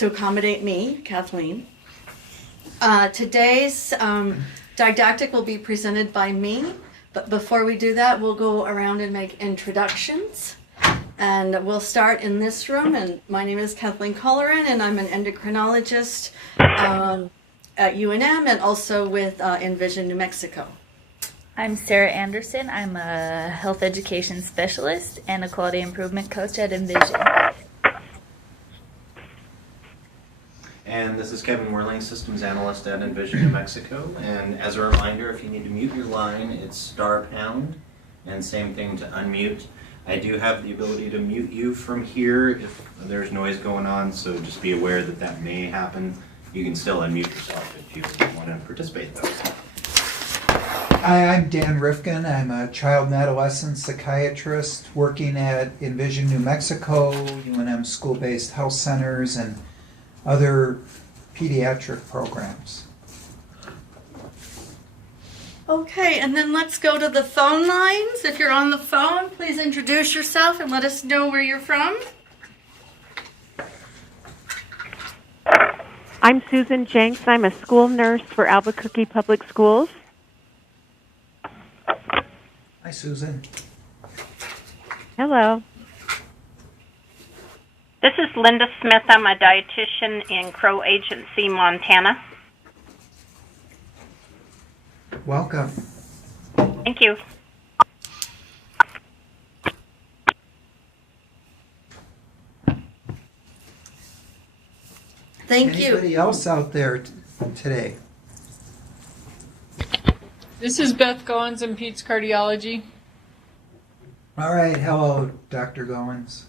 to accommodate me, Kathleen. Today's didactic will be presented by me, but before we do that, we'll go around and make introductions. And we'll start in this room, and my name is Kathleen Colleran, and I'm an endocrinologist at UNM and also with Envision, New Mexico. I'm Sarah Anderson. I'm a health education specialist and a quality improvement coach at Envision. And this is Kevin Werling, Systems Analyst at Envision, New Mexico. And as a reminder, if you need to mute your line, it's *#, and same thing to unmute. I do have the ability to mute you from here if there's noise going on, so just be aware that that may happen. You can still unmute yourself if you want to participate, though. Hi, I'm Dan Rifkin. I'm a child and adolescent psychiatrist working at Envision, New Mexico, UNM school-based health centers, and other pediatric programs. Okay, and then let's go to the phone lines. If you're on the phone, please introduce yourself and let us know where you're from. I'm Susan Jenks. I'm a school nurse for Albuquerque Public Schools. Hi, Susan. Hello. This is Linda Smith. I'm a dietitian in Crow Agency, Montana. Welcome. Thank you. Thank you. Anybody else out there today? This is Beth Goins in Pete's Cardiology. All right. Hello, Dr. Goins.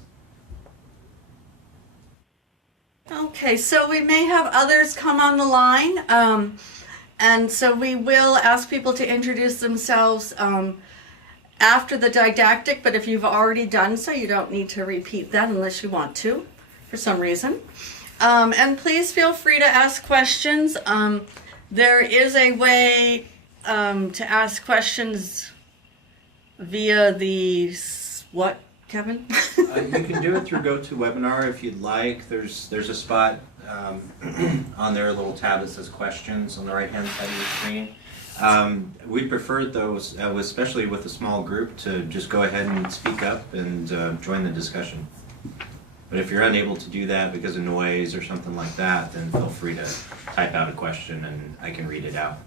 Okay, so we may have others come on the line, and so we will ask people to introduce themselves after the didactic, but if you've already done so, you don't need to repeat that unless you want to, for some reason. And please feel free to ask questions. There is a way to ask questions via the, what, Kevin? You can do it through GoToWebinar if you'd like. There's a spot on there, a little tab that says questions on the right-hand side of your screen. We prefer those, especially with a small group, to just go ahead and speak up and join the discussion. But if you're unable to do that because of noise or something like that, then feel free to type out a question and I can read it out.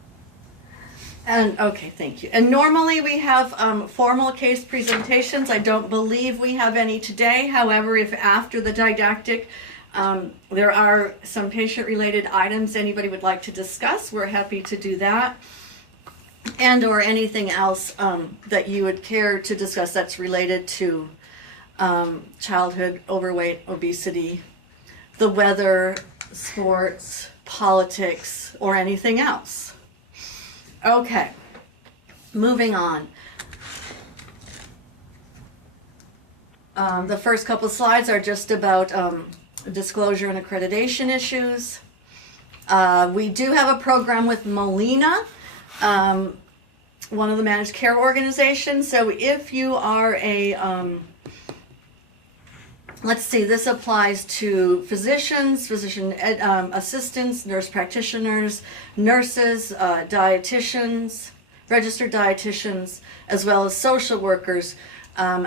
And okay, thank you. And normally we have formal case presentations. I don't believe we have any today. However, if after the didactic there are some patient-related items anybody would like to discuss, we're happy to do that. And or anything else that you would care to discuss that's related to childhood, overweight, obesity, the weather, sports, politics, or anything else. Okay, moving on. The first couple slides are just about disclosure and accreditation issues. We do have a program with Molina, one of the managed care organizations. So if you are a, let's see, this applies to physicians, physician assistants, nurse practitioners, nurses, dietitians, registered dietitians, as well as social workers.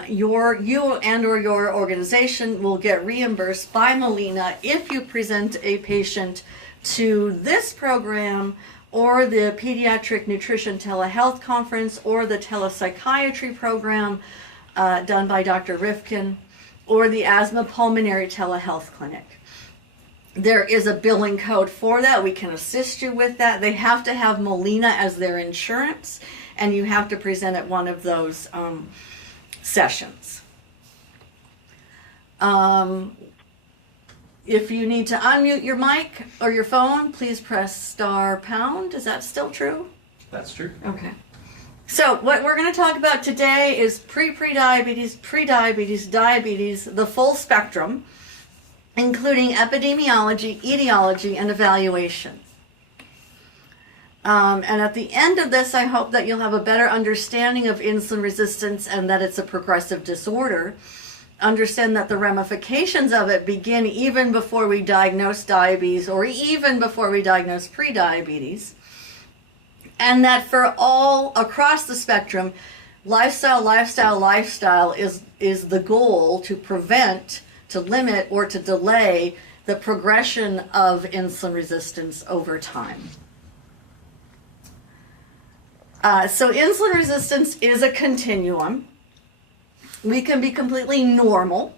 You and or your organization will get reimbursed by Molina if you present a patient to this program or the Pediatric Nutrition Telehealth Conference or the Telepsychiatry program done by Dr. Rifkin, or the Asthma Pulmonary Telehealth Clinic. There is a billing code for that. We can assist you with that. They have to have Molina as their insurance, and you have to present at one of those sessions. If you need to unmute your mic or your phone, please press *#. Is that still true? That's true. Okay. So what we're going to talk about today is pre-diabetes, diabetes, the full spectrum, including epidemiology, etiology, and evaluation. And at the end of this, I hope that you'll have a better understanding of insulin resistance and that it's a progressive disorder. understand that the ramifications of it begin even before we diagnose diabetes or even before we diagnose prediabetes. And that for all across the spectrum, lifestyle is the goal to prevent, to limit, or to delay the progression of insulin resistance over time. So insulin resistance is a continuum. We can be completely normal,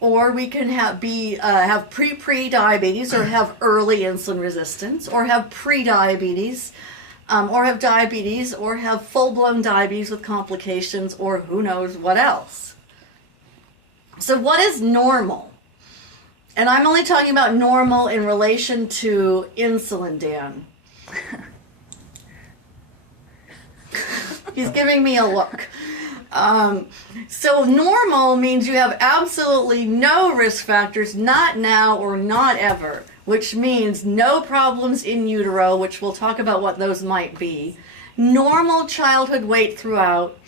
or we can have pre-diabetes, or have early insulin resistance, or have pre-diabetes, or have diabetes, or have full-blown diabetes with complications, or who knows what else. So what is normal? And I'm only talking about normal in relation to insulin, Dan. He's giving me a look. So normal means you have absolutely no risk factors, not now or not ever, which means no problems in utero, which we'll talk about what those might be, normal childhood weight throughout,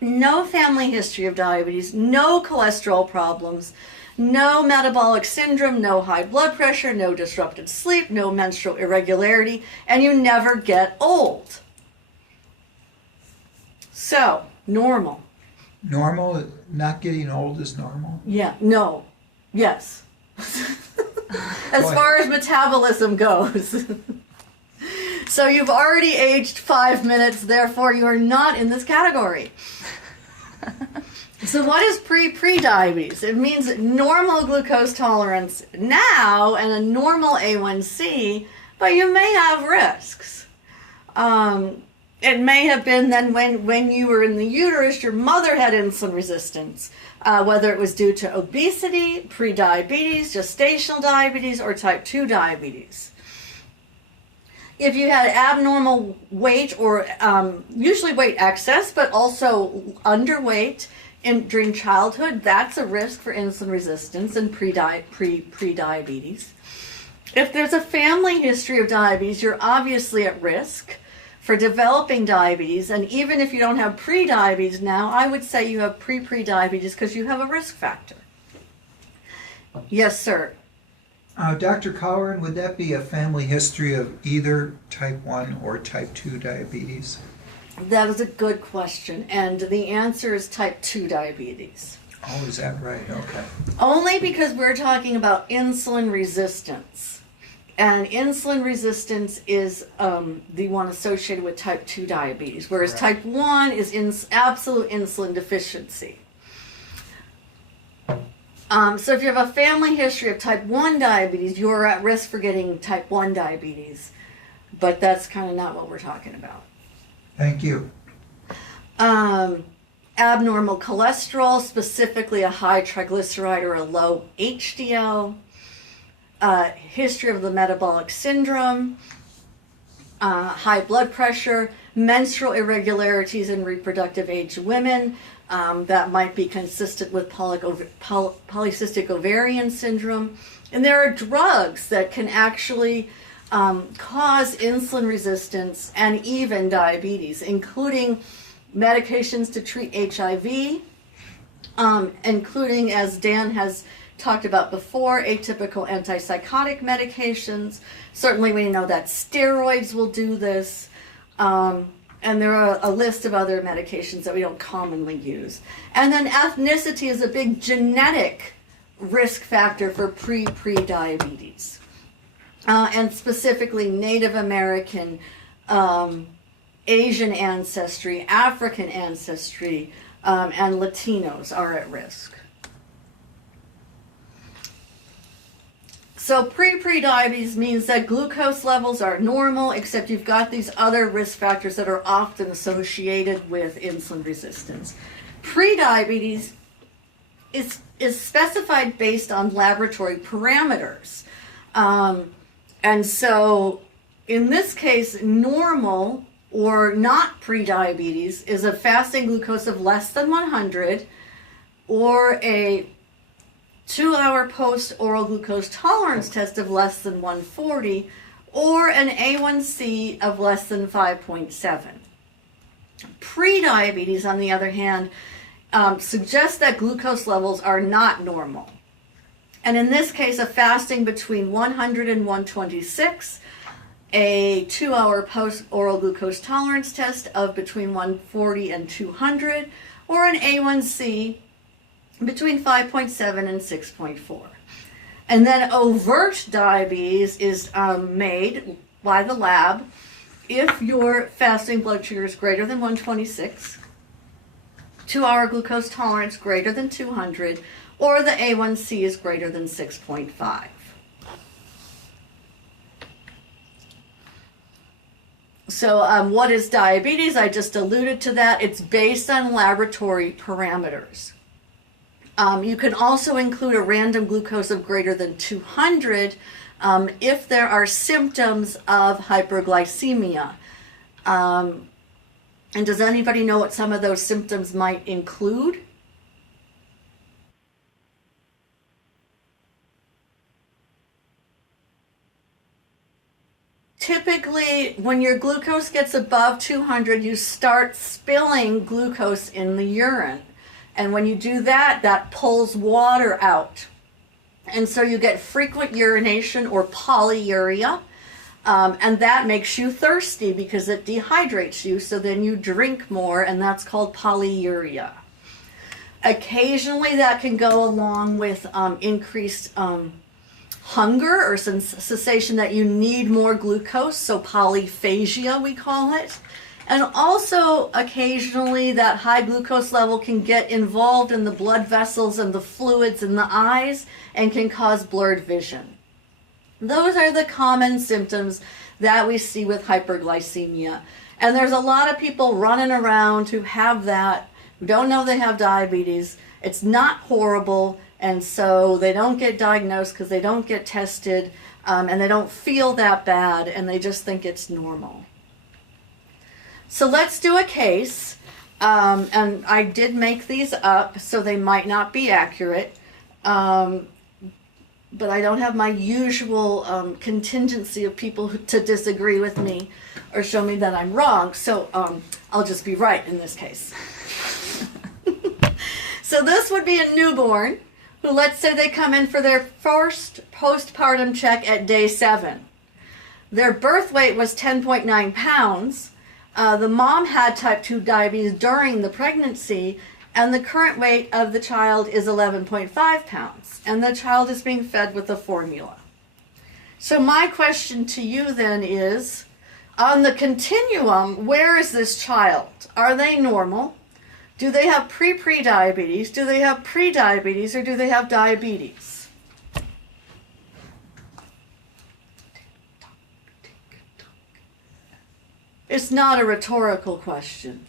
no family history of diabetes, no cholesterol problems, no metabolic syndrome, no high blood pressure, no disrupted sleep, no menstrual irregularity, and you never get old. So, normal. Normal, not getting old is normal? Yeah, no, yes. As far as metabolism goes. So you've already aged 5 minutes, therefore you are not in this category. So what is pre-diabetes? It means normal glucose tolerance now and a normal A1C, but you may have risks. It may have been then when you were in the uterus, your mother had insulin resistance, whether it was due to obesity, pre-diabetes, gestational diabetes, or type 2 diabetes. If you had abnormal weight or usually weight excess, but also underweight during childhood, that's a risk for insulin resistance and pre-diabetes. If there's a family history of diabetes, you're obviously at risk for developing diabetes, and even if you don't have pre-diabetes now, I would say you have pre-diabetes because you have a risk factor. Yes, sir. Dr. Colleran, would that be a family history of either type 1 or type 2 diabetes? That is a good question, and the answer is type 2 diabetes. Oh, is that right? Okay. Only because we're talking about insulin resistance. And insulin resistance is the one associated with type 2 diabetes, whereas type 1 is absolute insulin deficiency. So if you have a family history of type 1 diabetes, you're at risk for getting type 1 diabetes. But that's kind of not what we're talking about. Thank you. Abnormal cholesterol, specifically a high triglyceride or a low HDL. History of the metabolic syndrome, high blood pressure, menstrual irregularities in reproductive age women, that might be consistent with polycystic ovarian syndrome. And there are drugs that can actually cause insulin resistance and even diabetes, including medications to treat HIV, including, as Dan has talked about before, atypical antipsychotic medications. Certainly we know that steroids will do this. And there are a list of other medications that we don't commonly use. And then ethnicity is a big genetic risk factor for pre-diabetes. And specifically Native American, Asian ancestry, African ancestry, and Latinos are at risk. So pre-diabetes means that glucose levels are normal, except you've got these other risk factors that are often associated with insulin resistance. Pre-diabetes is specified based on laboratory parameters. And so in this case, normal or not pre-diabetes is a fasting glucose of less than 100 or a 2-hour post-oral glucose tolerance test of less than 140, or an A1C of less than 5.7. Pre-diabetes, on the other hand, suggests that glucose levels are not normal. And in this case, a fasting between 100 and 126, a 2-hour post-oral glucose tolerance test of between 140 and 200, or an A1C between 5.7 and 6.4. And then overt diabetes is made by the lab if your fasting blood sugar is greater than 126, 2-hour glucose tolerance greater than 200, or the A1C is greater than 6.5. So what is diabetes? I just alluded to that. It's based on laboratory parameters. You can also include a random glucose of greater than 200 if there are symptoms of hyperglycemia. And does anybody know what some of those symptoms might include? Typically, when your glucose gets above 200, you start spilling glucose in the urine. And when you do that, that pulls water out. And so you get frequent urination or polyuria. And that makes you thirsty because it dehydrates you. So then you drink more, and that's called polyuria. Occasionally, that can go along with increased hunger or sensation that you need more glucose, so polyphagia we call it. And also occasionally that high glucose level can get involved in the blood vessels and the fluids in the eyes and can cause blurred vision. Those are the common symptoms that we see with hyperglycemia. And there's a lot of people running around who have that, who don't know they have diabetes. It's not horrible. And so they don't get diagnosed because they don't get tested, and they don't feel that bad, and they just think it's normal. So let's do a case, and I did make these up, so they might not be accurate, but I don't have my usual contingency of people to disagree with me or show me that I'm wrong, so I'll just be right in this case. So this would be a newborn who, let's say they come in for their first postpartum check at day 7. Their birth weight was 10.9 pounds. The mom had type 2 diabetes during the pregnancy, and the current weight of the child is 11.5 pounds, and the child is being fed with a formula. So my question to you then is, on the continuum, where is this child? Are they normal? Do they have pre-diabetes? Do they have pre-diabetes, or do they have diabetes? It's not a rhetorical question.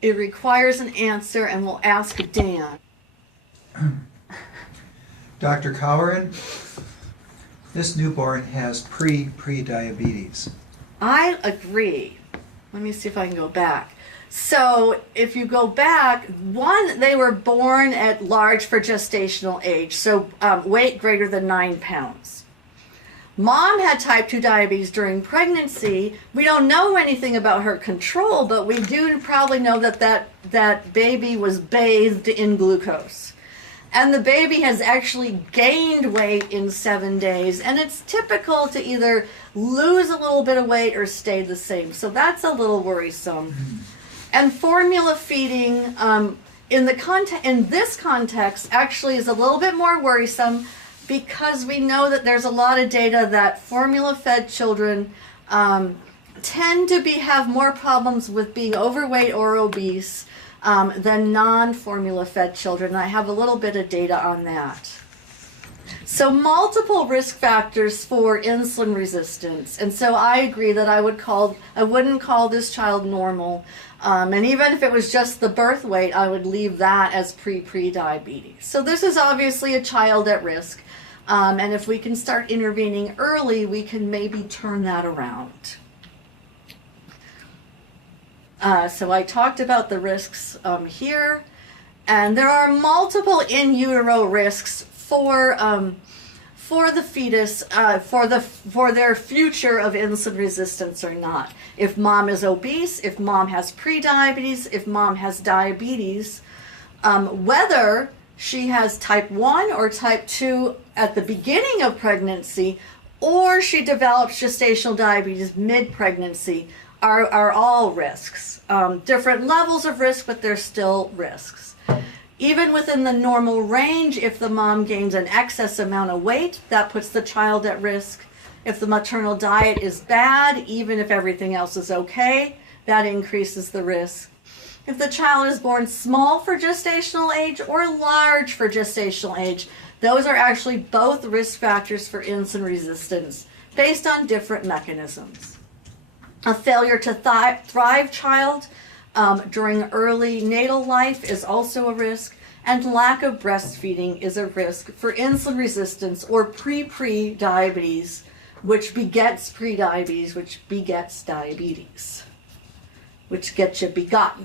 It requires an answer, and we'll ask Dan. Dr. Colleran, this newborn has pre-diabetes. I agree. Let me see if I can go back. So if you go back, one, they were born at large for gestational age, so weight greater than 9 pounds. Mom had type 2 diabetes during pregnancy. We don't know anything about her control, but we do probably know that baby was bathed in glucose. And the baby has actually gained weight in 7 days, and it's typical to either lose a little bit of weight or stay the same. So that's a little worrisome. And formula feeding in this context actually is a little bit more worrisome because we know that there's a lot of data that formula-fed children tend to have more problems with being overweight or obese than non-formula fed children. I have a little bit of data on that. So multiple risk factors for insulin resistance. And so I agree that I wouldn't call this child normal. And even if it was just the birth weight, I would leave that as pre-diabetes. So this is obviously a child at risk. And if we can start intervening early, we can maybe turn that around. So I talked about the risks here, and there are multiple in utero risks for for the fetus, for their future of insulin resistance or not. If mom is obese, if mom has prediabetes, if mom has diabetes, whether she has type 1 or type 2 at the beginning of pregnancy, or she develops gestational diabetes mid-pregnancy, are all risks. Different levels of risk, but they're still risks. Even within the normal range, if the mom gains an excess amount of weight, that puts the child at risk. If the maternal diet is bad, even if everything else is okay, that increases the risk. If the child is born small for gestational age or large for gestational age, those are actually both risk factors for insulin resistance based on different mechanisms. A failure to thrive child during early natal life is also a risk, and lack of breastfeeding is a risk for insulin resistance or pre-diabetes, which begets prediabetes, which begets diabetes, which gets you begotten.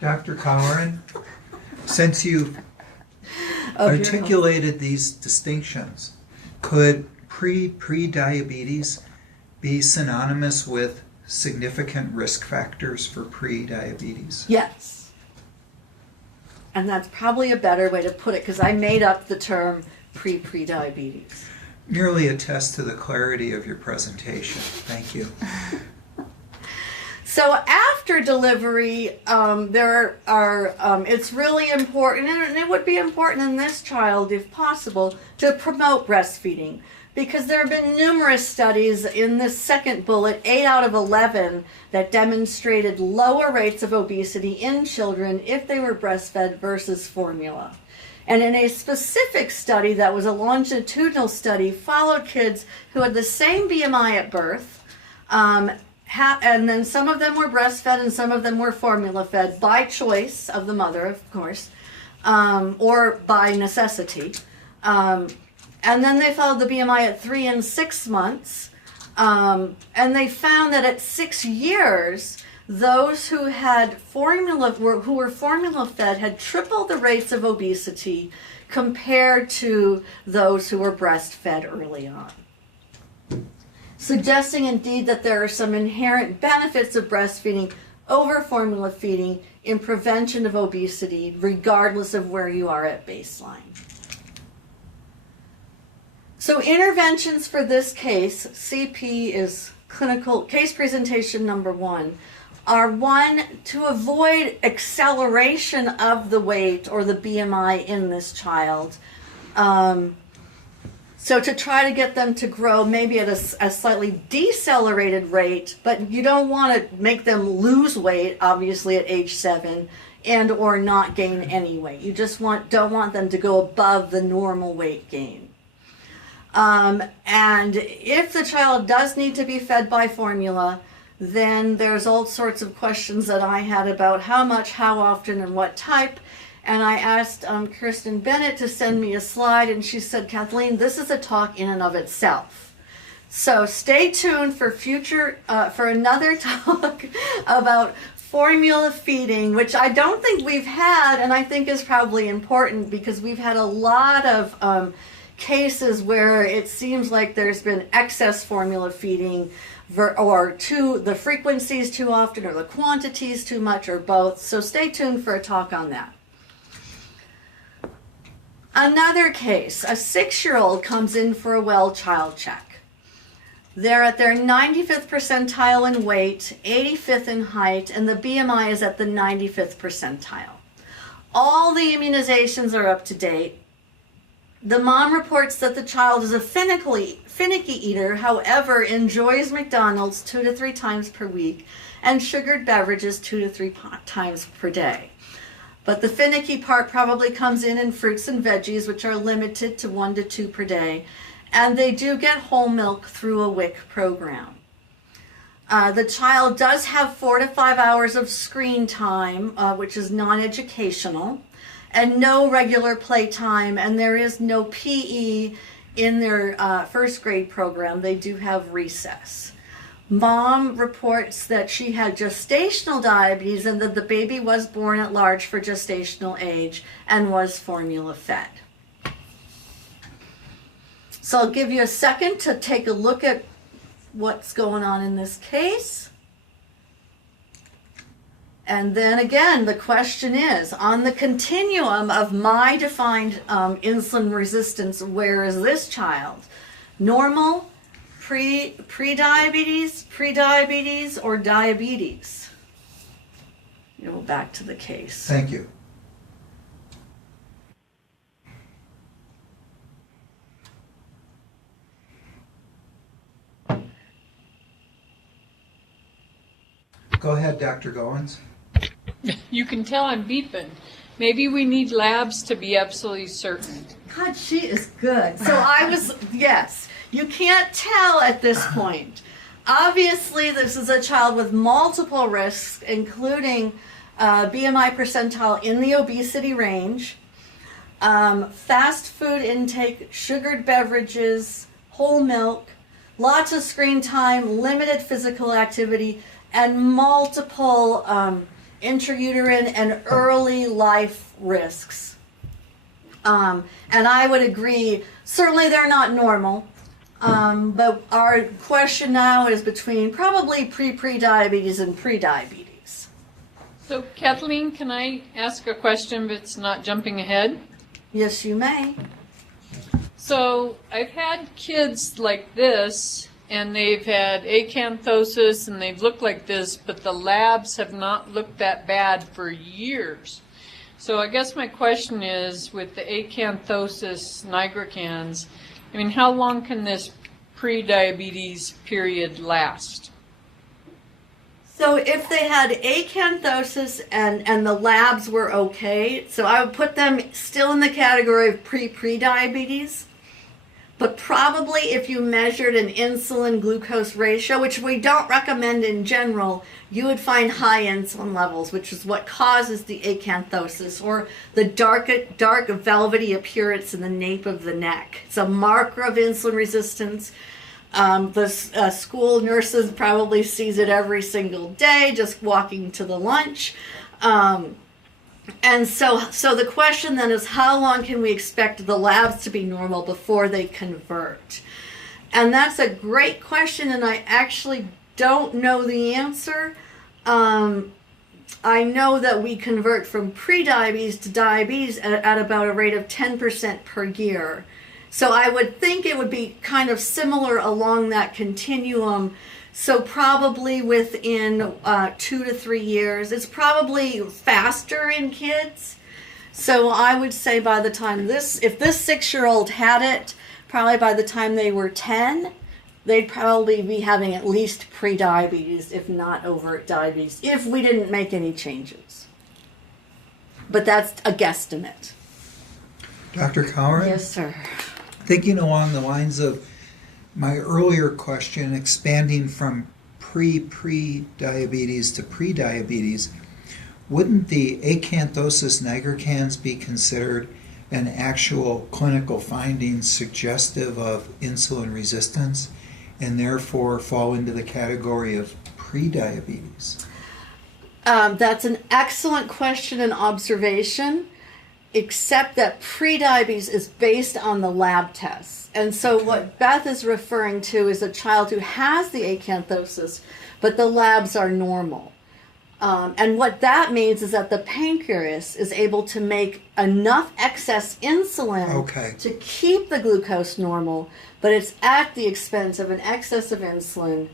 Dr. Colleran, since you've articulated these distinctions, could pre-diabetes be synonymous with significant risk factors for pre-diabetes? Yes. And that's probably a better way to put it, because I made up the term pre-diabetes. Merely attest to the clarity of your presentation. Thank you. So after delivery, it's really important, and it would be important in this child, if possible, to promote breastfeeding. Because there have been numerous studies in this second bullet, 8 out of 11, that demonstrated lower rates of obesity in children if they were breastfed versus formula. And in a specific study that was a longitudinal study, followed kids who had the same BMI at birth, and then some of them were breastfed and some of them were formula fed by choice of the mother, of course, or by necessity. And then they followed the BMI at 3 and 6 months, and they found that at 6 years, those who were formula fed had triple the rates of obesity compared to those who were breastfed early on. Suggesting indeed that there are some inherent benefits of breastfeeding over formula feeding in prevention of obesity, regardless of where you are at baseline. So interventions for this case, CP is clinical case presentation number 1, are 1, to avoid acceleration of the weight or the BMI in this child. So to try to get them to grow maybe at a slightly decelerated rate, but you don't want to make them lose weight, obviously, at age 7 and or not gain any weight. You just don't want them to go above the normal weight gain. And if the child does need to be fed by formula, then there's all sorts of questions that I had about how much, how often, and what type. And I asked Kirsten Bennett to send me a slide, and she said, Kathleen, this is a talk in and of itself. So stay tuned for for another talk about formula feeding, which I don't think we've had, and I think is probably important because we've had a lot of cases where it seems like there's been excess formula feeding, or the frequencies too often, or the quantities too much, or both. So stay tuned for a talk on that. Another case, a 6-year-old comes in for a well child check. They're at their 95th percentile in weight, 85th in height, and the BMI is at the 95th percentile. All the immunizations are up to date. The mom reports that the child is a finicky eater, however, enjoys McDonald's 2 to 3 times per week and sugared beverages 2 to 3 times per day. But the finicky part probably comes in fruits and veggies, which are limited to 1 to 2 per day, and they do get whole milk through a WIC program. The child does have 4 to 5 hours of screen time, which is non-educational, and no regular playtime, and there is no PE in their first grade program. They do have recess. Mom reports that she had gestational diabetes and that the baby was born at large for gestational age and was formula fed. So I'll give you a second to take a look at what's going on in this case. And then again, the question is, on the continuum of my defined insulin resistance, where is this child? Normal, pre-diabetes, or diabetes? You know, back to the case. Thank you. Go ahead, Dr. Goins. You can tell I'm beeping. Maybe we need labs to be absolutely certain. God, she is good. So I was, yes, you can't tell at this point. Obviously, this is a child with multiple risks, including BMI percentile in the obesity range, fast food intake, sugared beverages, whole milk, lots of screen time, limited physical activity, and multiple intrauterine and early life risks. And I would agree, certainly they're not normal, but our question now is between probably pre-diabetes and pre-diabetes. So, Kathleen, can I ask a question if it's not jumping ahead? Yes, you may. So, I've had kids like this, and they've had acanthosis, and they've looked like this, but the labs have not looked that bad for years. So I guess my question is, with the acanthosis nigricans, I mean, how long can this pre-diabetes period last? So if they had acanthosis and the labs were okay, so I would put them still in the category of pre-diabetes. But probably if you measured an insulin glucose ratio, which we don't recommend in general, you would find high insulin levels, which is what causes the acanthosis, or the dark velvety appearance in the nape of the neck. It's a marker of insulin resistance. The school nurses probably sees it every single day, just walking to the lunch. And so the question then is, how long can we expect the labs to be normal before they convert? And that's a great question, and I actually don't know the answer. I know that we convert from pre-diabetes to diabetes at about a rate of 10% per year. So I would think it would be kind of similar along that continuum. So probably within 2 to 3 years. It's probably faster in kids. So I would say by the time if this 6-year-old had it, probably by the time they were 10, they'd probably be having at least pre-diabetes, if not overt diabetes, if we didn't make any changes. But that's a guesstimate. Dr. Colleran? Yes, sir. Thinking along the lines of my earlier question, expanding from pre-diabetes to pre-diabetes, wouldn't the acanthosis nigricans be considered an actual clinical finding suggestive of insulin resistance and therefore fall into the category of pre-diabetes? That's an excellent question and observation, except that pre-diabetes is based on the lab tests. And so what Beth is referring to is a child who has the acanthosis, but the labs are normal. And what that means is that the pancreas is able to make enough excess insulin to keep the glucose normal, but it's at the expense of an excess of insulin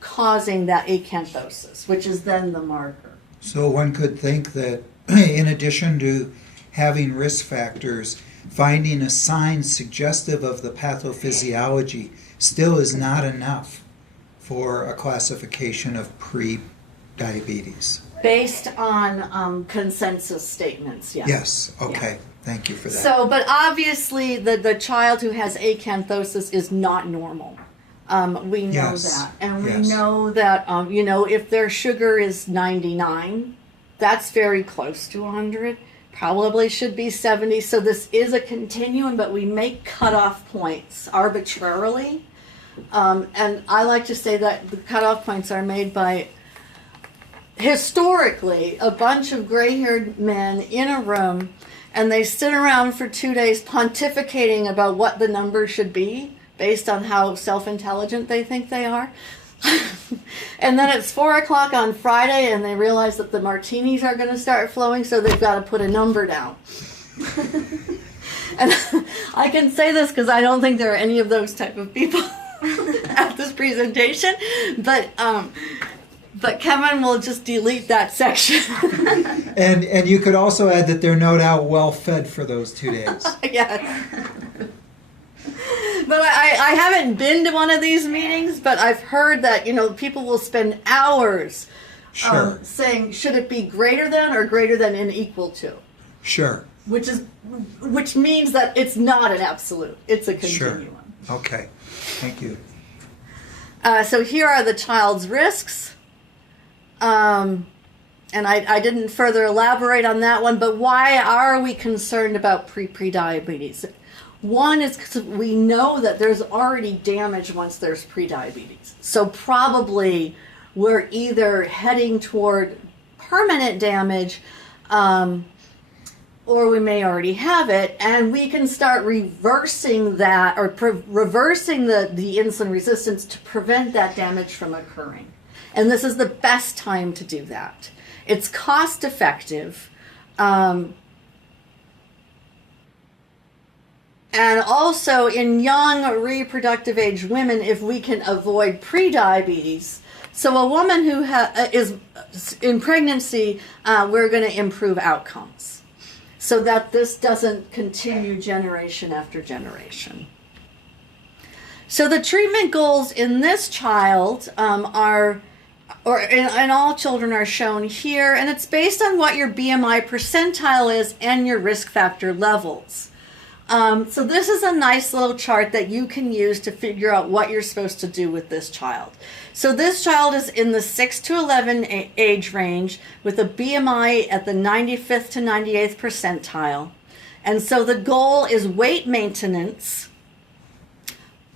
causing that acanthosis, which is then the marker. So one could think that in addition to having risk factors, finding a sign suggestive of the pathophysiology still is not enough for a classification of pre-diabetes. Based on consensus statements, yes. Yes, okay. Yeah. Thank you for that. So, but obviously the child who has acanthosis is not normal. We know that. And we know that, if their sugar is 99, that's very close to 100. Probably should be 70. So this is a continuum, but we make cutoff points arbitrarily. And I like to say that the cutoff points are made by, historically, a bunch of gray-haired men in a room, and they sit around for 2 days pontificating about what the number should be based on how self-intelligent they think they are. And then it's 4 o'clock on Friday and they realize that the martinis are going to start flowing, so they've got to put a number down. And I can say this because I don't think there are any of those type of people at this presentation, but Kevin will just delete that section. And you could also add that they're no doubt well fed for those 2 days. Yes. But I haven't been to one of these meetings, but I've heard that, people will spend hours Sure. saying, should it be greater than or greater than and equal to? Sure. Which means that it's not an absolute. It's a continuum. Sure. Okay. Thank you. So here are the child's risks. And I didn't further elaborate on that one, but why are we concerned about prediabetes? One is because we know that there's already damage once there's prediabetes. So probably we're either heading toward permanent damage, or we may already have it, and we can start reversing that, or reversing the insulin resistance to prevent that damage from occurring. And this is the best time to do that. It's cost effective. And also in young reproductive age women, if we can avoid prediabetes. So a woman who is in pregnancy, we're going to improve outcomes so that this doesn't continue generation after generation. So the treatment goals in this child in all children are shown here, and it's based on what your BMI percentile is and your risk factor levels. So this is a nice little chart that you can use to figure out what you're supposed to do with this child. So this child is in the 6 to 11 age range with a BMI at the 95th to 98th percentile. And so the goal is weight maintenance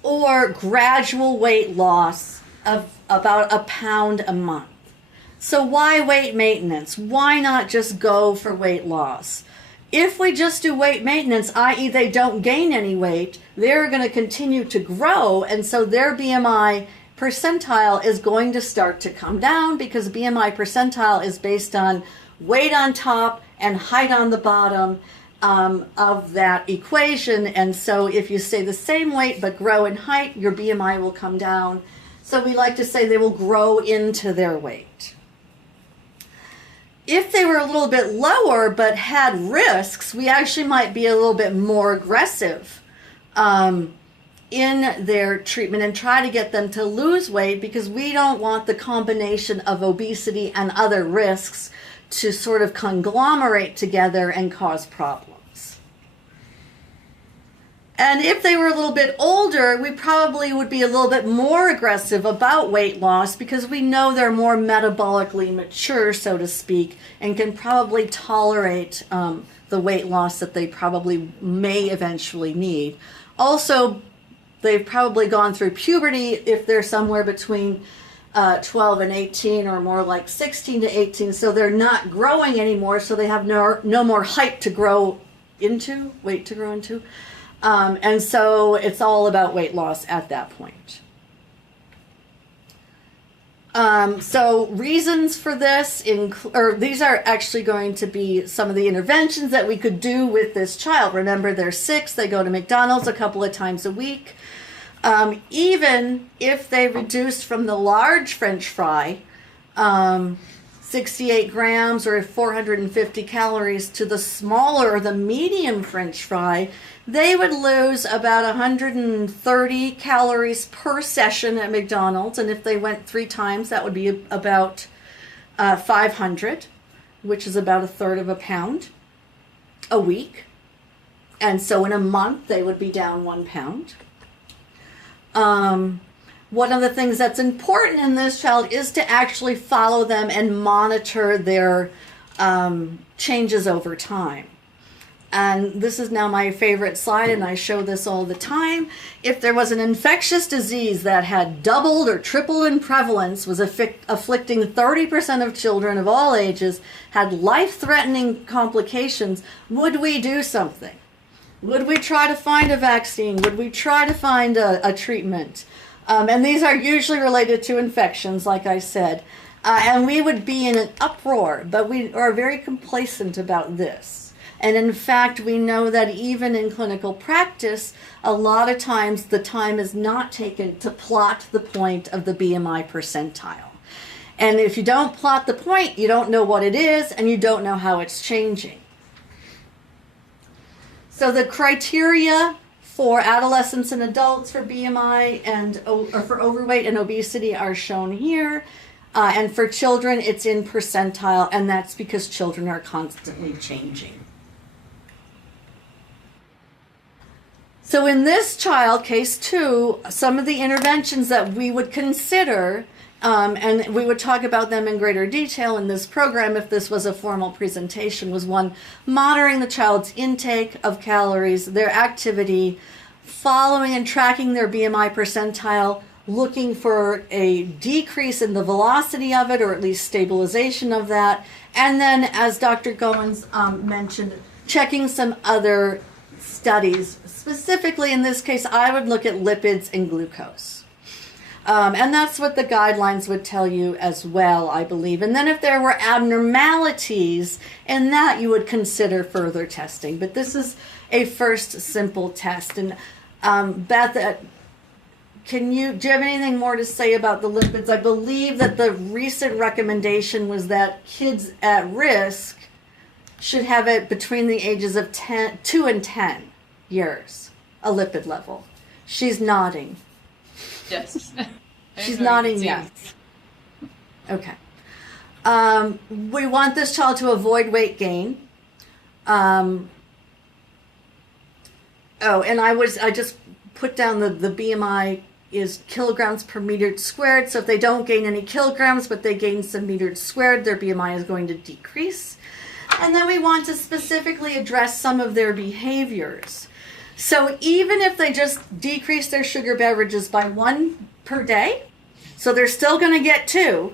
or gradual weight loss of about a pound a month. So why weight maintenance? Why not just go for weight loss? If we just do weight maintenance, i.e. they don't gain any weight, they're going to continue to grow, and so their BMI percentile is going to start to come down because BMI percentile is based on weight on top and height on the bottom of that equation. And so if you stay the same weight but grow in height, your BMI will come down. So we like to say they will grow into their weight. If they were a little bit lower but had risks, we actually might be a little bit more aggressive in their treatment and try to get them to lose weight, because we don't want the combination of obesity and other risks to sort of conglomerate together and cause problems. And if they were a little bit older, we probably would be a little bit more aggressive about weight loss because we know they're more metabolically mature, so to speak, and can probably tolerate the weight loss that they probably may eventually need. Also, they've probably gone through puberty if they're somewhere between 12 and 18, or more like 16 to 18, so they're not growing anymore, so they have no more height to grow into, weight to grow into. And so it's all about weight loss at that point. So reasons for this, these are actually going to be some of the interventions that we could do with this child. Remember, they're 6, they go to McDonald's a couple of times a week. Even if they reduced from the large French fry, 68 grams or 450 calories, to the smaller or the medium French fry, they would lose about 130 calories per session at McDonald's. And if they went 3 times, that would be about 500, which is about 1/3 of a pound a week. And so in a month, they would be down 1 pound. One of the things that's important in this child is to actually follow them and monitor their changes over time. and this is now my favorite slide, and I show this all the time. If there was an infectious disease that had doubled or tripled in prevalence, was afflicting 30% of children of all ages, had life-threatening complications, would we do something? Would we try to find a vaccine? Would we try to find a treatment? And these are usually related to infections, like I said. And we would be in an uproar, but we are very complacent about this. And in fact, we know that even in clinical practice, a lot of times the time is not taken to plot the point of the BMI percentile. And if you don't plot the point, you don't know what it is, and you don't know how it's changing. So the criteria for adolescents and adults for BMI or for overweight and obesity are shown here. And for children, it's in percentile, and that's because children are constantly changing. So in this child, case 2, some of the interventions that we would consider, and we would talk about them in greater detail in this program if this was a formal presentation, was 1, monitoring the child's intake of calories, their activity, following and tracking their BMI percentile, looking for a decrease in the velocity of it, or at least stabilization of that, and then, as Dr. Goins mentioned, checking some other studies. Specifically, in this case, I would look at lipids and glucose. And that's what the guidelines would tell you as well, I believe. And then if there were abnormalities in that, you would consider further testing. But this is a first simple test. And Beth, do you have anything more to say about the lipids? I believe that the recent recommendation was that kids at risk should have it between the ages of 2 and 10 years, a lipid level. She's nodding. Yes. She's nodding yes. Okay. We want this child to avoid weight gain. And I just put down the BMI is kilograms per meter squared. So if they don't gain any kilograms, but they gain some meters squared, their BMI is going to decrease. And then we want to specifically address some of their behaviors. So even if they just decrease their sugar beverages by 1 per day, so they're still going to get 2,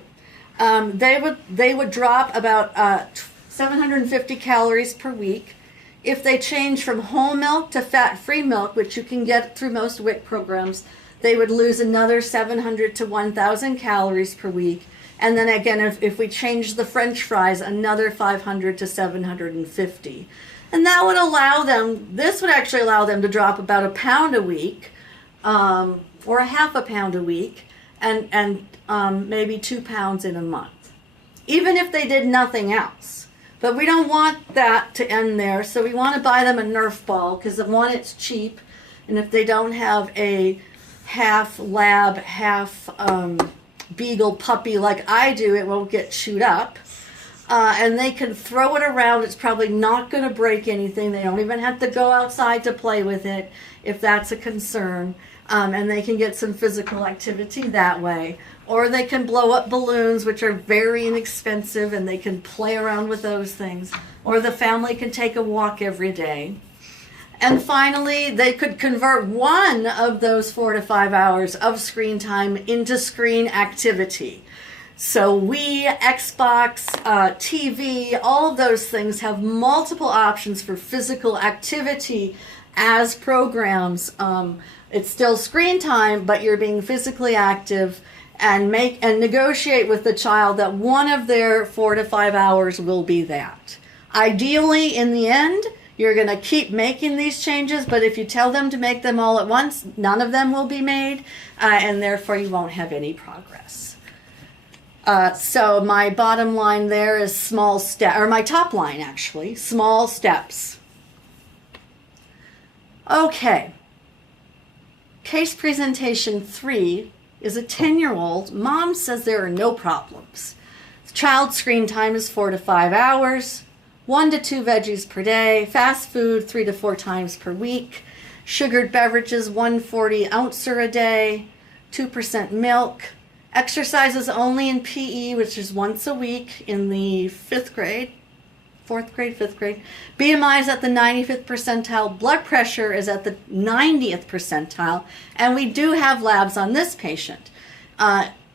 they would drop about 750 calories per week. If they change from whole milk to fat-free milk, which you can get through most WIC programs, they would lose another 700 to 1,000 calories per week. And then again, if we change the French fries, another 500 to 750. And that would allow them, this would actually allow them to drop about 1 pound a week, or a half a pound a week, and maybe 2 pounds in a month, even if they did nothing else. But we don't want that to end there, so we want to buy them a Nerf ball, because one, it's cheap, and if they don't have a half lab, half beagle puppy like I do, it won't get chewed up. And they can throw it around. It's probably not going to break anything. They don't even have to go outside to play with it if that's a concern. And they can get some physical activity that way. Or they can blow up balloons, which are very inexpensive, and they can play around with those things. Or the family can take a walk every day. And finally, they could convert one of those 4 to 5 hours of screen time into screen activity. So Wii, Xbox, TV, all of those things have multiple options for physical activity as programs. It's still screen time, but you're being physically active, and negotiate with the child that one of their 4 to 5 hours will be that. Ideally, in the end, you're going to keep making these changes, but if you tell them to make them all at once, none of them will be made, and therefore you won't have any progress. So my bottom line there is small step, or my top line actually, small steps. Okay. Case presentation 3 is a 10-year-old. Mom says there are no problems. Child screen time is 4 to 5 hours, 1 to 2 veggies per day, fast food 3 to 4 times per week, sugared beverages 140 ouncer a day, 2% milk, exercises only in PE, which is once a week in the 5th grade, 4th grade, 5th grade. BMI is at the 95th percentile. Blood pressure is at the 90th percentile. And we do have labs on this patient,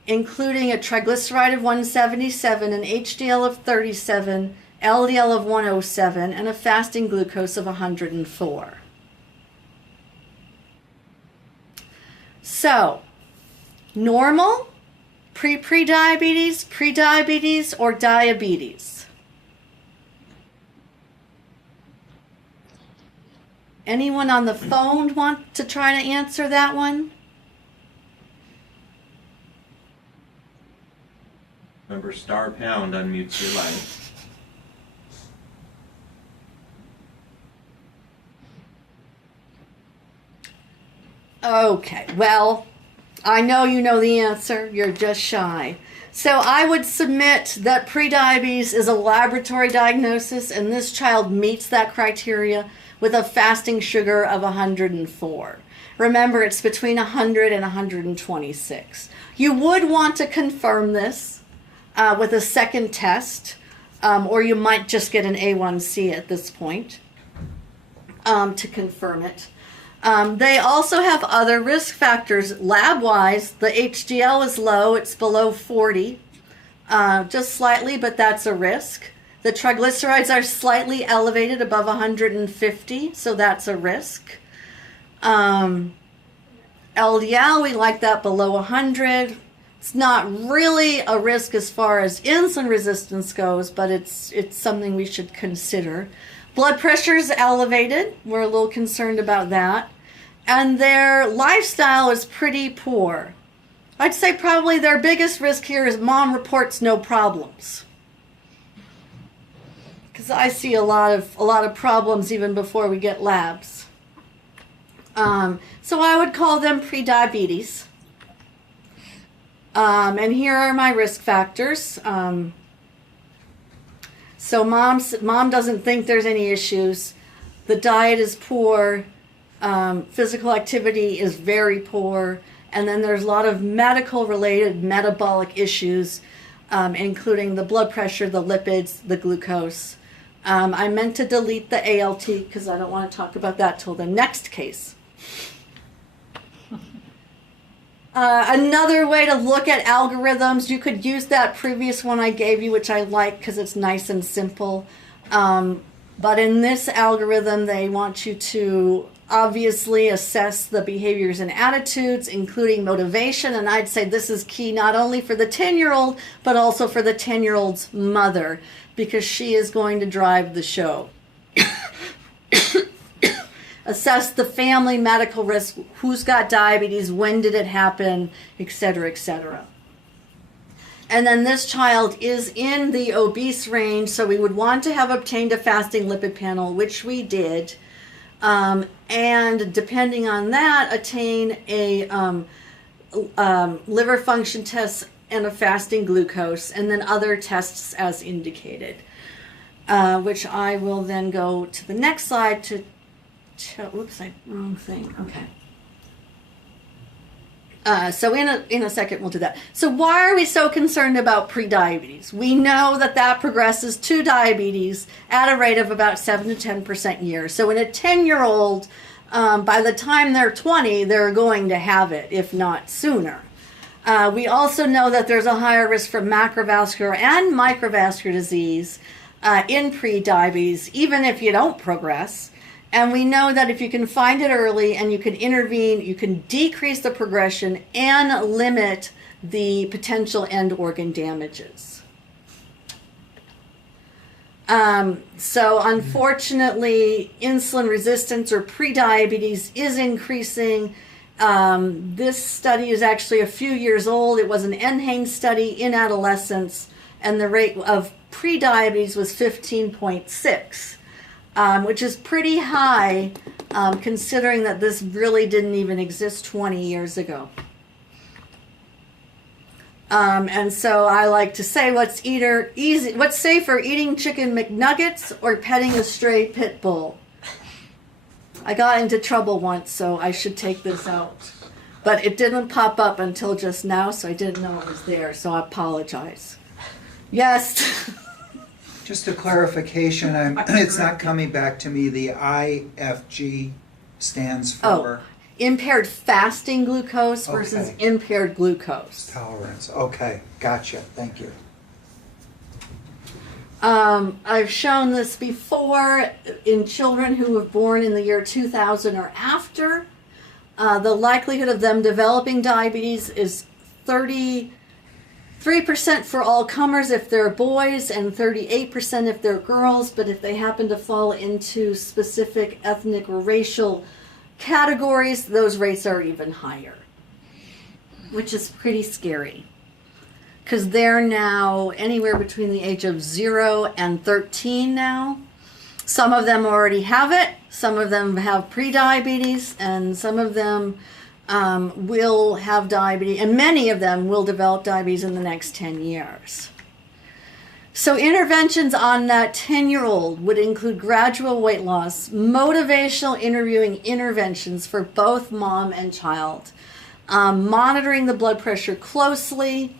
including a triglyceride of 177, an HDL of 37, LDL of 107, and a fasting glucose of 104. So, normal, prediabetes, prediabetes, or diabetes? Anyone on the phone want to try to answer that one? Remember, star pound unmutes your line. Okay, well, I know you know the answer. You're just shy. So I would submit that prediabetes is a laboratory diagnosis, and this child meets that criteria with a fasting sugar of 104. Remember, it's between 100 and 126. You would want to confirm this with a second test, or you might just get an A1C at this point to confirm it. They also have other risk factors. Lab-wise, the HDL is low. It's below 40, just slightly, but that's a risk. The triglycerides are slightly elevated above 150, so that's a risk. LDL, we like that below 100. It's not really a risk as far as insulin resistance goes, but it's something we should consider. Blood pressure is elevated. We're a little concerned about that. And their lifestyle is pretty poor. I'd say probably their biggest risk here is mom reports no problems. Because I see a lot of problems even before we get labs. So I would call them prediabetes. And here are my risk factors. So mom doesn't think there's any issues. The diet is poor. Physical activity is very poor. And then there's a lot of medical-related metabolic issues, including the blood pressure, the lipids, the glucose. I meant to delete the ALT because I don't want to talk about that till the next case. Another way to look at algorithms, you could use that previous one I gave you, which I like because it's nice and simple. But in this algorithm, they want you to obviously assess the behaviors and attitudes, including motivation. And I'd say this is key not only for the 10-year-old, but also for the 10-year-old's mother, because she is going to drive the show. Assess the family medical risk, who's got diabetes, when did it happen, etc., etc. And then this child is in the obese range, so we would want to have obtained a fasting lipid panel, which we did. And depending on that, attain a liver function test and a fasting glucose, and then other tests as indicated, which I will then go to the next slide to oops, wrong thing. Okay. So in a second we'll do that. So why are we so concerned about prediabetes? We know that progresses to diabetes at a rate of about 7 to 10% a year. So in a 10-year-old, by the time they're 20, they're going to have it, if not sooner. We also know that there's a higher risk for macrovascular and microvascular disease in prediabetes, even if you don't progress. And we know that if you can find it early and you can intervene, you can decrease the progression and limit the potential end organ damages. So unfortunately, insulin resistance or prediabetes is increasing. This study is actually a few years old. It was an NHANES study in adolescents, and the rate of prediabetes was 15.6. Which is pretty high considering that this really didn't even exist 20 years ago. And so I like to say, what's safer, eating chicken McNuggets or petting a stray pit bull? I got into trouble once, so I should take this out. But it didn't pop up until just now, so I didn't know it was there, so I apologize. Yes. Just a clarification, it's not coming back to me. The IFG stands for impaired fasting glucose versus impaired glucose tolerance. Okay, gotcha. Thank you. I've shown this before in children who were born in the year 2000 or after. The likelihood of them developing diabetes is 33% for all comers if they're boys and 38% if they're girls, but if they happen to fall into specific ethnic or racial categories, those rates are even higher, which is pretty scary because they're now anywhere between the age of 0 and 13 now. Some of them already have it, some of them have prediabetes, and some of them will have diabetes, and many of them will develop diabetes in the next 10 years. So interventions on that 10-year-old would include gradual weight loss, motivational interviewing interventions for both mom and child, monitoring the blood pressure closely.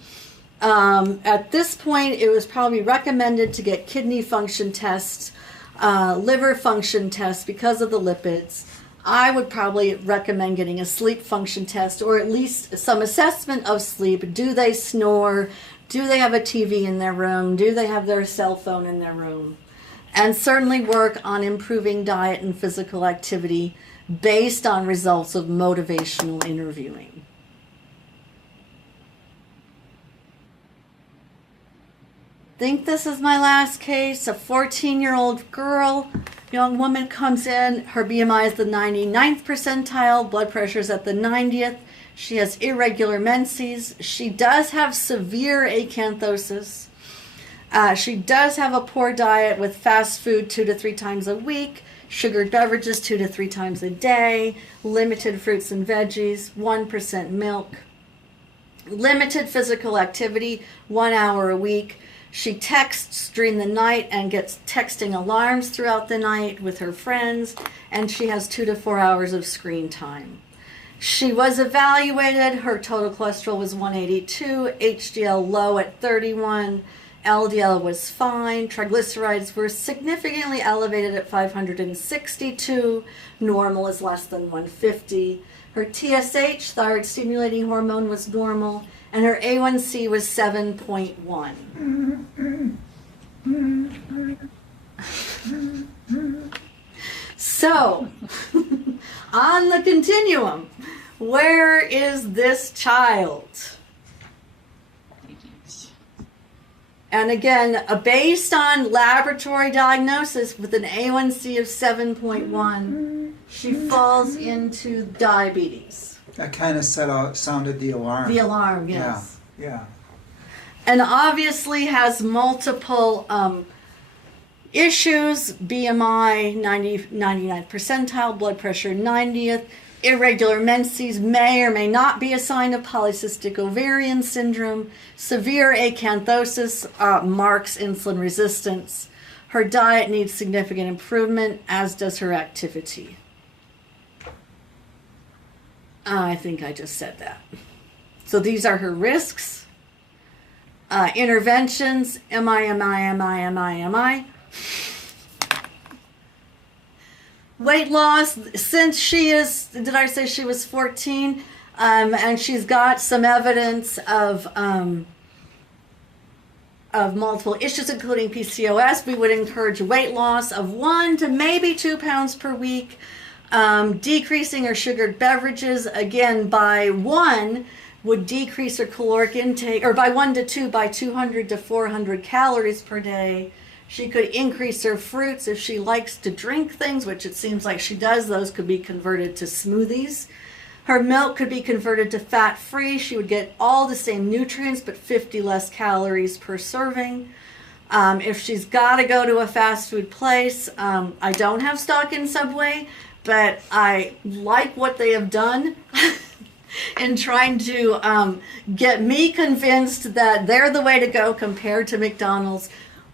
At this point, it was probably recommended to get kidney function tests, liver function tests because of the lipids. I would probably recommend getting a sleep function test or at least some assessment of sleep. Do they snore? Do they have a TV in their room? Do they have their cell phone in their room? And certainly work on improving diet and physical activity based on results of motivational interviewing. I think this is my last case. A 14-year-old girl, young woman comes in. Her BMI is the 99th percentile. Blood pressure is at the 90th. She has irregular menses. She does have severe acanthosis. She does have a poor diet with fast food 2 to 3 times a week, sugared beverages 2 to 3 times a day, limited fruits and veggies, 1% milk, limited physical activity, 1 hour a week. She texts during the night and gets texting alarms throughout the night with her friends, and she has 2 to 4 hours of screen time. She was evaluated. Her total cholesterol was 182, HDL low at 31, LDL was fine, triglycerides were significantly elevated at 562, normal is less than 150. Her TSH, thyroid stimulating hormone, was normal, and her A1C was 7.1. So, on the continuum, where is this child? And again, based on laboratory diagnosis with an A1C of 7.1, she falls into diabetes. That kind of sounded the alarm. The alarm, yes. Yeah. And obviously has multiple issues: BMI 99th percentile, blood pressure 90th, irregular menses may or may not be a sign of polycystic ovarian syndrome, severe acanthosis marks insulin resistance. Her diet needs significant improvement, as does her activity. I think I just said that. So these are her risks. Interventions, MI. Weight loss, since she is, did I say she was 14? And she's got some evidence of multiple issues, including PCOS. We would encourage weight loss of 1 to maybe 2 pounds per week. Decreasing her sugared beverages, again, by 1 would decrease her caloric intake, or by 1 to 2, by 200 to 400 calories per day. She could increase her fruits if she likes to drink things, which it seems like she does. Those could be converted to smoothies. Her milk could be converted to fat-free. She would get all the same nutrients, but 50 less calories per serving. If she's got to go to a fast food place, I don't have stock in Subway, but I like what they have done in trying to get me convinced that they're the way to go compared to McDonald's.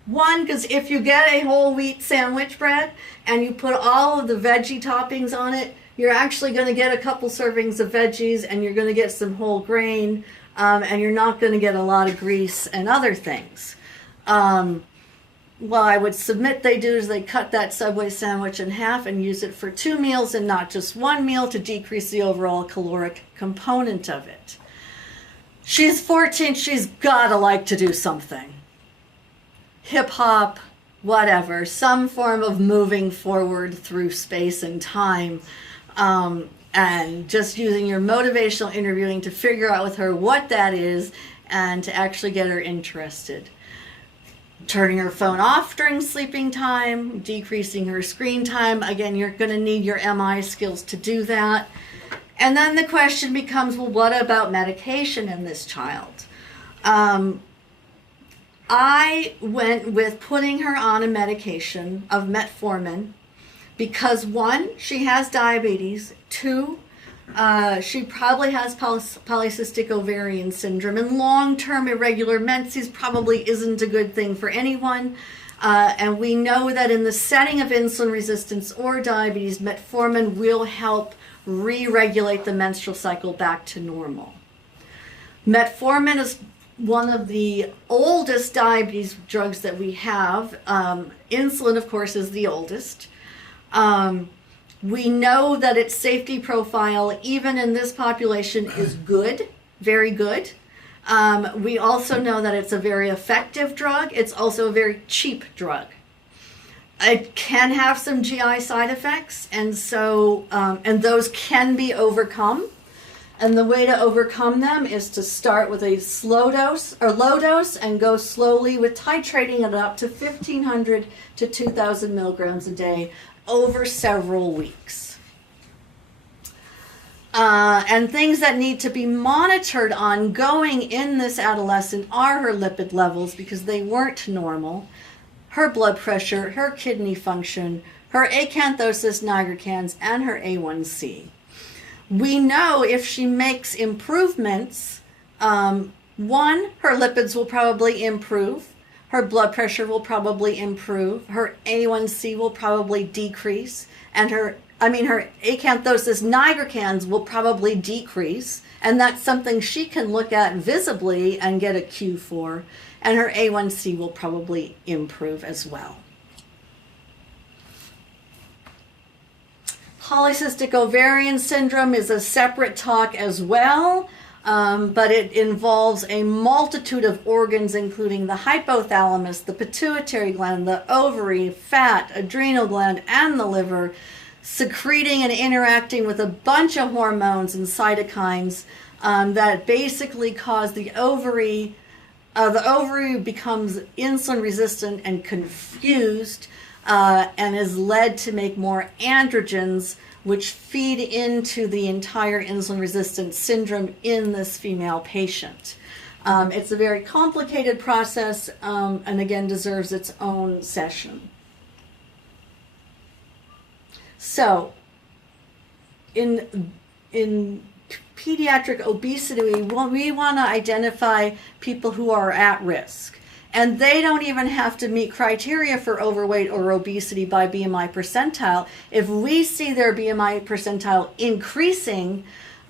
One, because if you get a whole wheat sandwich bread and you put all of the veggie toppings on it, you're actually going to get a couple servings of veggies and you're going to get some whole grain, and you're not going to get a lot of grease and other things. what I would submit they do is they cut that Subway sandwich in half and use it for 2 meals and not just 1 meal to decrease the overall caloric component of it. She's 14, she's gotta like to do something. Hip hop, whatever, some form of moving forward through space and time. And just using your motivational interviewing to figure out with her what that is and to actually get her interested. Turning her phone off during sleeping time, decreasing her screen time. Again, you're going to need your MI skills to do that. And then the question becomes, well, what about medication in this child? I went with putting her on a medication of metformin because 1, she has diabetes, 2, she probably has polycystic ovarian syndrome, and long-term irregular menses probably isn't a good thing for anyone. And we know that in the setting of insulin resistance or diabetes, metformin will help re-regulate the menstrual cycle back to normal. Metformin is one of the oldest diabetes drugs that we have. Insulin, of course, is the oldest. We know that its safety profile, even in this population, is good, very good. We also know that it's a very effective drug. It's also a very cheap drug. It can have some GI side effects, and so and those can be overcome. And the way to overcome them is to start with a slow dose or low dose and go slowly with titrating it up to 1,500 to 2,000 milligrams a day over several weeks. And things that need to be monitored ongoing in this adolescent are her lipid levels because they weren't normal, her blood pressure, her kidney function, her acanthosis nigricans, and her A1C. We know if she makes improvements, 1, her lipids will probably improve, her blood pressure will probably improve, her A1C will probably decrease, and her acanthosis nigricans will probably decrease, and that's something she can look at visibly and get a cue for, and her A1C will probably improve as well. Polycystic ovarian syndrome is a separate talk as well, but it involves a multitude of organs, including the hypothalamus, the pituitary gland, the ovary, fat, adrenal gland, and the liver, secreting and interacting with a bunch of hormones and cytokines that basically cause the ovary becomes insulin resistant and confused, and is led to make more androgens, which feed into the entire insulin resistance syndrome in this female patient. It's a very complicated process, and again deserves its own session. So, in pediatric obesity, we want to identify people who are at risk. And they don't even have to meet criteria for overweight or obesity by BMI percentile. If we see their BMI percentile increasing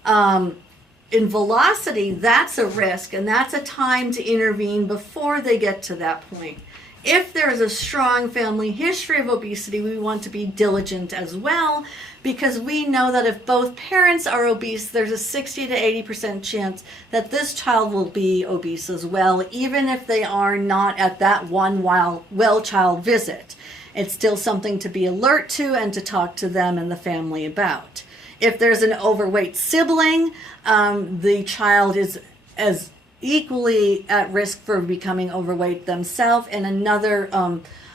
in velocity, that's a risk, and that's a time to intervene before they get to that point. If there's a strong family history of obesity, we want to be diligent as well, because we know that if both parents are obese, there's a 60 to 80% chance that this child will be obese as well, even if they are not at that one well child visit. It's still something to be alert to and to talk to them and the family about. If there's an overweight sibling, the child is as equally at risk for becoming overweight themselves, and another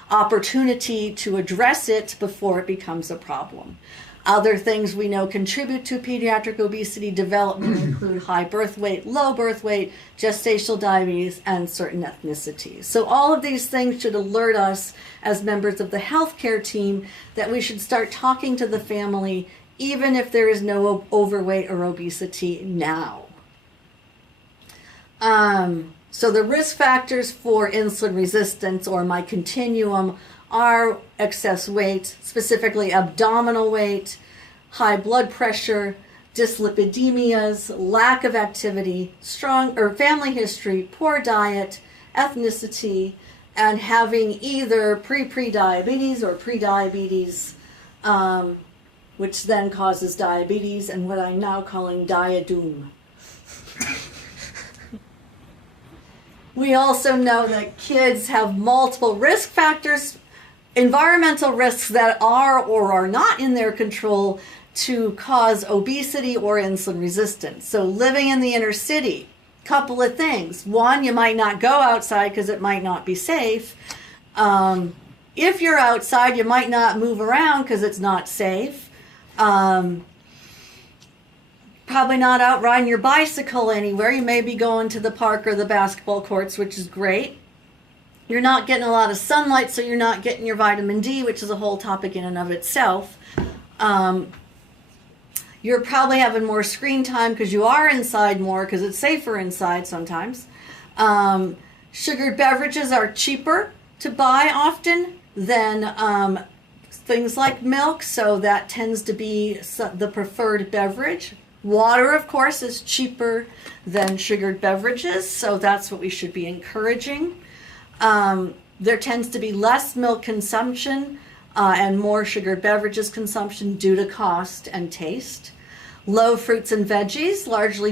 opportunity to address it before it becomes a problem. Other things we know contribute to pediatric obesity development include high birth weight, low birth weight, gestational diabetes, and certain ethnicities. So all of these things should alert us as members of the healthcare team that we should start talking to the family even if there is no overweight or obesity now. So the risk factors for insulin resistance, or my continuum, are excess weight, specifically abdominal weight, high blood pressure, dyslipidemias, lack of activity, strong or family history, poor diet, ethnicity, and having either pre-diabetes or pre-diabetes, which then causes diabetes and what I'm now calling diadoom. We also know that kids have multiple risk factors, environmental risks that are or are not in their control to cause obesity or insulin resistance. So living in the inner city, couple of things. One, you might not go outside because it might not be safe. If you're outside, you might not move around because it's not safe. Probably not out riding your bicycle anywhere. You may be going to the park or the basketball courts, which is great. You're not getting a lot of sunlight, so you're not getting your vitamin D, which is a whole topic in and of itself. You're probably having more screen time because you are inside more because it's safer inside sometimes. Sugared beverages are cheaper to buy often than things like milk, so that tends to be the preferred beverage. Water, of course, is cheaper than sugared beverages, so that's what we should be encouraging. There tends to be less milk consumption and more sugared beverages consumption due to cost and taste. Low fruits and veggies, largely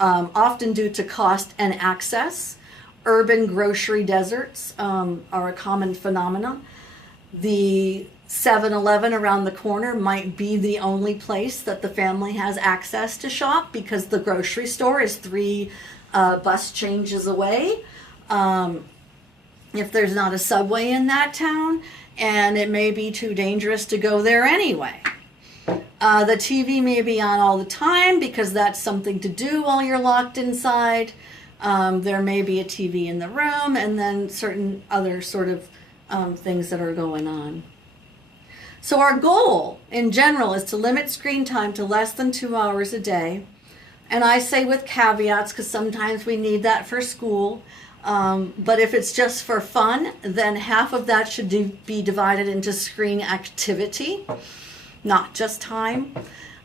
often due to cost and access. Urban grocery deserts are a common phenomenon. The 7-Eleven around the corner might be the only place that the family has access to shop because the grocery store is 3 bus changes away. If there's not a Subway in that town, and it may be too dangerous to go there anyway. The TV may be on all the time because that's something to do while you're locked inside. There may be a TV in the room, and then certain other sort of things that are going on. So our goal in general is to limit screen time to less than 2 hours a day. And I say with caveats because sometimes we need that for school. But if it's just for fun, then half of that should be divided into screen activity, not just time.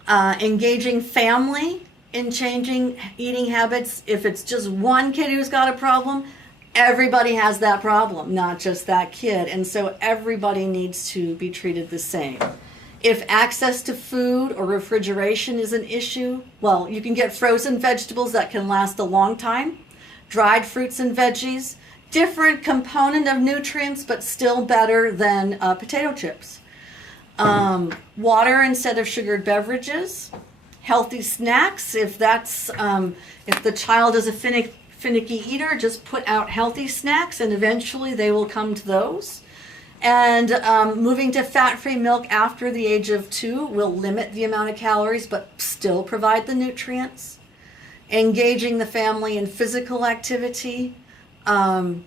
Engaging family in changing eating habits. If it's just one kid who's got a problem, everybody has that problem, not just that kid. And so everybody needs to be treated the same. If access to food or refrigeration is an issue, well, you can get frozen vegetables that can last a long time. Dried fruits and veggies, different component of nutrients, but still better than potato chips. Water instead of sugared beverages. Healthy snacks, if the child is a finicky eater, just put out healthy snacks and eventually they will come to those. And moving to fat-free milk after the age of 2 will limit the amount of calories but still provide the nutrients. Engaging the family in physical activity. I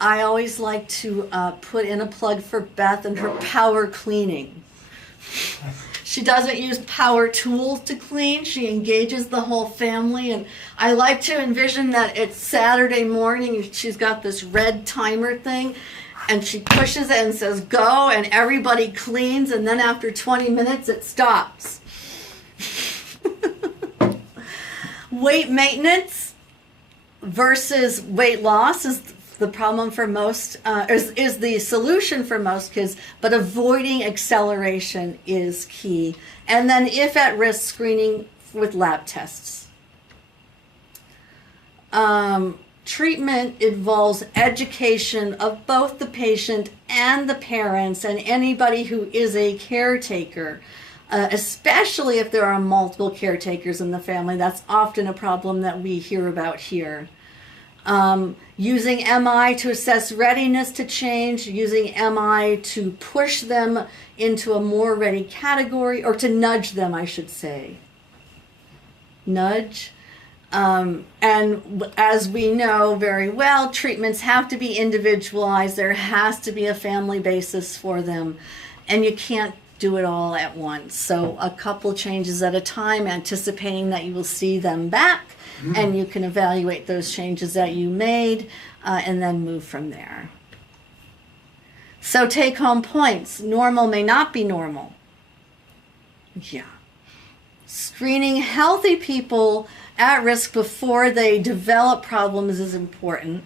always like to put in a plug for Beth and her power cleaning. She doesn't use power tools to clean. She engages the whole family. And I like to envision that it's Saturday morning. She's got this red timer thing. And she pushes it and says, go. And everybody cleans. And then after 20 minutes, it stops. Weight maintenance versus weight loss is the problem for most, is the solution for most kids, but avoiding acceleration is key. And then if at risk, screening with lab tests. Treatment involves education of both the patient and the parents and anybody who is a caretaker. Especially if there are multiple caretakers in the family. That's often a problem that we hear about here. Using MI to assess readiness to change, using MI to push them into a more ready category, or to nudge them, I should say. Nudge. And as we know very well, treatments have to be individualized. There has to be a family basis for them. And you can't do it all at once. So a couple changes at a time, anticipating that you will see them back, and you can evaluate those changes that you made and then move from there. So take home points. Normal may not be normal. Yeah. Screening healthy people at risk before they develop problems is important.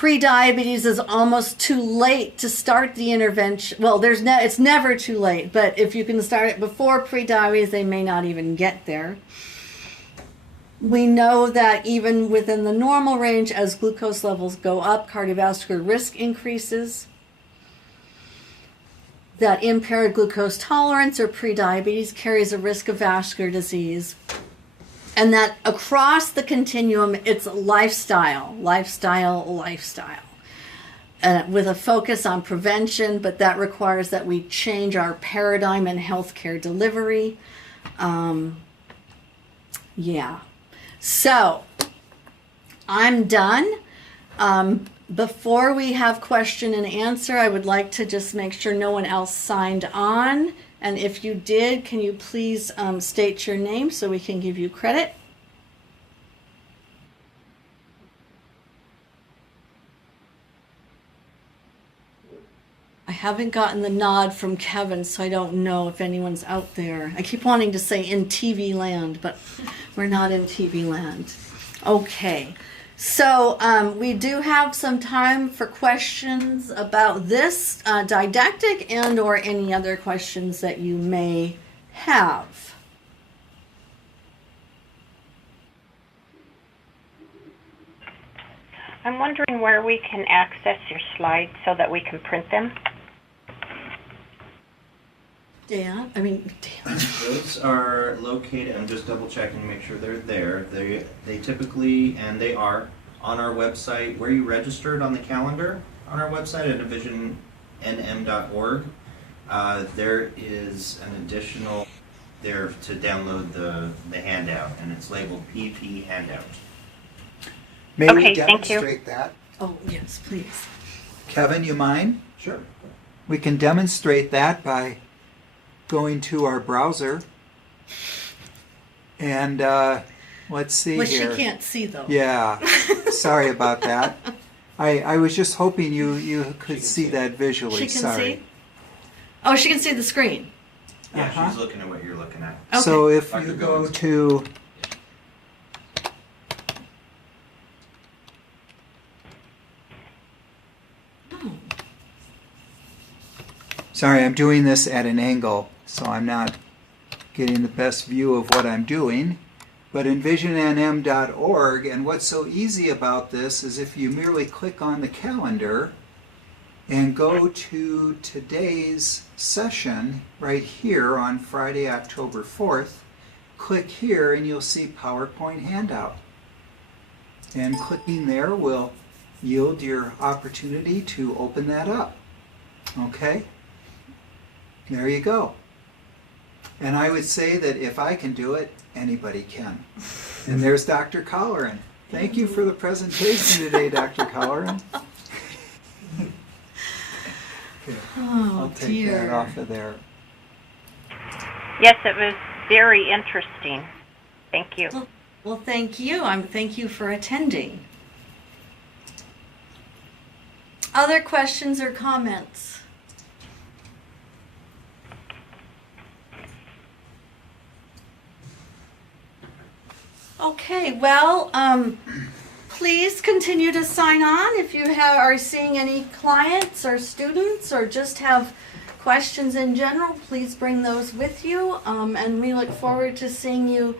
pre-diabetes is almost too late to start the intervention. Well, it's never too late, but if you can start it before pre-diabetes, they may not even get there. We know that even within the normal range, as glucose levels go up, cardiovascular risk increases. That impaired glucose tolerance or prediabetes carries a risk of vascular disease. And that across the continuum, it's lifestyle. With a focus on prevention, but that requires that we change our paradigm in healthcare delivery. Yeah. So, I'm done. Before we have question and answer, I would like to just make sure no one else signed on. And if you did, can you please state your name so we can give you credit? I haven't gotten the nod from Kevin, so I don't know if anyone's out there. I keep wanting to say in TV land, but we're not in TV land. Okay. So we do have some time for questions about this didactic and or any other questions that you may have. I'm wondering where we can access your slides so that we can print them. Dan. Those are located, I'm just double checking to make sure they're there. They typically, and they are, on our website, where you registered on the calendar on our website at envision.nm.org. There is an additional there to download the handout, and it's labeled PP Handout. May we Okay, thank you. demonstrate that? Oh, yes, please. Kevin, you mind? Sure. We can demonstrate that by going to our browser. And let's see Well, here. she can't see, though. Yeah, sorry about that. I was just hoping you could see that visually. She can Sorry. see? Oh, she can see the screen. Yeah, Uh-huh. she's looking at what you're looking at. Okay. So if Dr. you go Goins. to Sorry, I'm doing this at an angle, so I'm not getting the best view of what I'm doing. But envision.nm.org, and what's so easy about this is if you merely click on the calendar and go to today's session right here on Friday, October 4th, click here and you'll see PowerPoint handout. And clicking there will yield your opportunity to open that up. Okay? There you go. And I would say that if I can do it, anybody can. And there's Dr. Colleran. Thank you for the presentation today, Dr. Colleran. Okay, Oh, I'll take dear. that off of there. Yes, it was very interesting. Thank you. Well, thank you. Thank you for attending. Other questions or comments? Okay, well, please continue to sign on if you are seeing any clients or students or just have questions in general. Please bring those with you, and we look forward to seeing you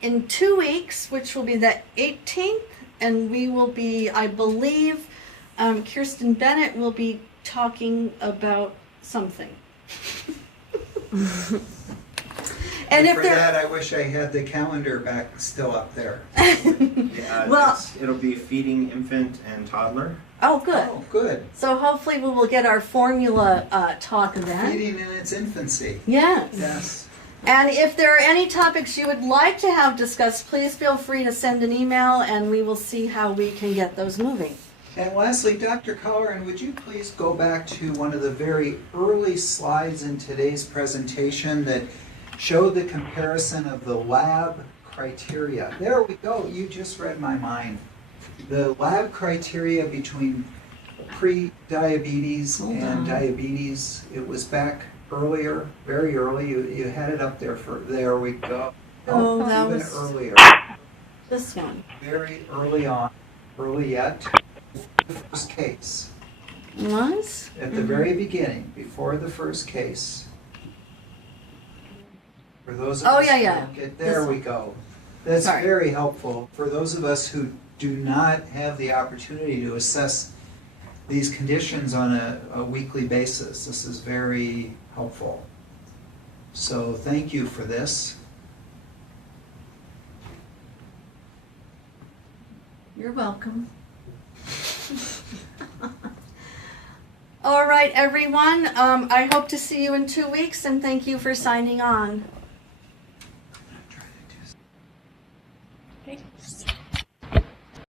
in 2 weeks, which will be the 18th, and we will be, I believe, Kirsten Bennett will be talking about something. And if for there, that, I wish I had the calendar back still up there. Yeah, Well- it'll be feeding infant and toddler. oh, good. Oh, good. So hopefully we will get our formula talk then. Feeding in its infancy. Yes. Yes. And if there are any topics you would like to have discussed, please feel free to send an email and we will see how we can get those moving. And lastly, Dr. Colleran, would you please go back to one of the very early slides in today's presentation that showed the comparison of the lab criteria. There we go. You just read my mind. The lab criteria between pre-diabetes and diabetes, it was back earlier, very early. You had it up there for, there we go. Oh, that even was earlier. this one. Very early on, early yet. the first case. Was? At the very beginning, before the first case. For those of Oh, us yeah, who yeah. don't get there, This- we go. That's Sorry. very helpful for those of us who do not have the opportunity to assess these conditions on a weekly basis. This is very helpful. So thank you for this. You're welcome. All right, everyone. I hope to see you in 2 weeks, and thank you for signing on. Thanks.